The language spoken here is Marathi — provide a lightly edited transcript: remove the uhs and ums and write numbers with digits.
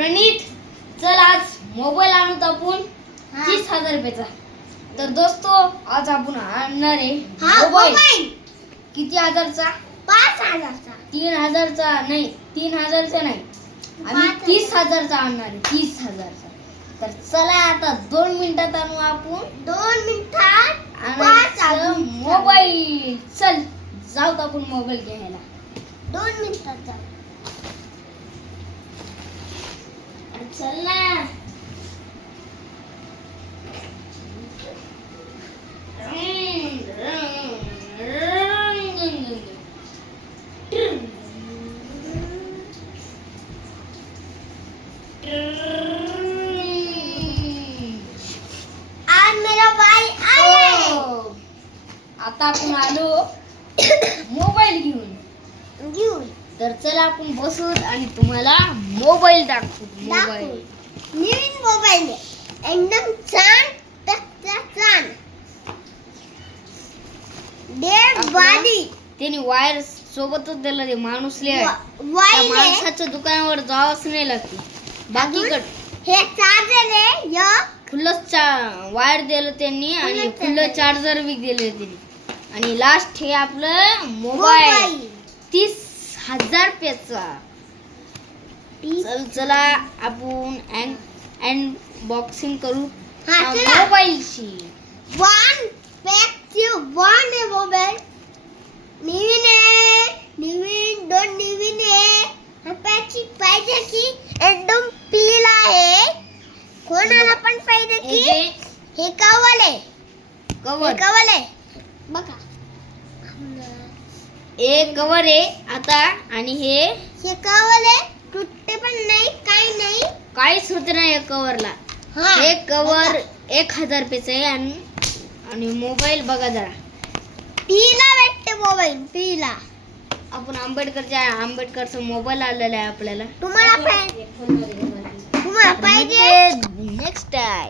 प्रणीत, चल आज मोबाईल आणू आपण 30,000 रुपयाचा. तर दोस्तो, आज आपण आणणार आहे मोबाईल. किती हजारचा? 5,000चा. 3,000चा नाही, 3,000चा नाही, आम्ही 30,000चा आणणार आहे. 30,000चा. तर चला आता 2 मिनिटात आणू आपण. 2 मिनिटात आणायचं मोबाईल. चल जाऊ आपण मोबाईल घ्यायला. 2 मिनिटात जाऊ. चल ना. आज मेरा भाई आया. आता आपण आलो मोबाईल घेऊन. घेऊन तर चला आपण बसू आणि तुम्हाला मोबाईल दाखवू. मोबाईल नवीन मोबाईल आहे. एकदम छान छान. डेट बादी त्याने वायर सोबतच दिलं. ते माणूस लिहाय त्या वाईल आहे. माणसाच्या दुकानावर जावंच नाही लागते. बाकीकडे हे चार्जर आहे. या फुल्लच वायर दिलं त्यांनी आणि फुल्ल चार्जर बी दिले त्यांनी. आणि लास्ट हे आपलं मोबाईल 30,000 रुपयाचा. चला आपण अनबॉक्सिंग करू मोबाईलची. वन आहे मोबाईल. नवीन आहे. नवीन दोन नवीन आहे. पॅची पाहिजे की एकदम पीला आहे. कोणाला पण पाहिजे की हे कवल आहे. कवल आहे बघा. एक कवर आहे आता. आणि हे कवल आहे. तुटते पण नाही, काही नाही, काहीच होत नाही या कवरला. हे कवर 1,000 रुपयाचं आहे. आणि मोबाईल बघा जरा. पीला भेटते मोबाईल. पीला आपण आंबेडकरचा मोबाईल आलेला आहे आपल्याला. तुम्हाला पाहिजे नेक्स्ट टाइम.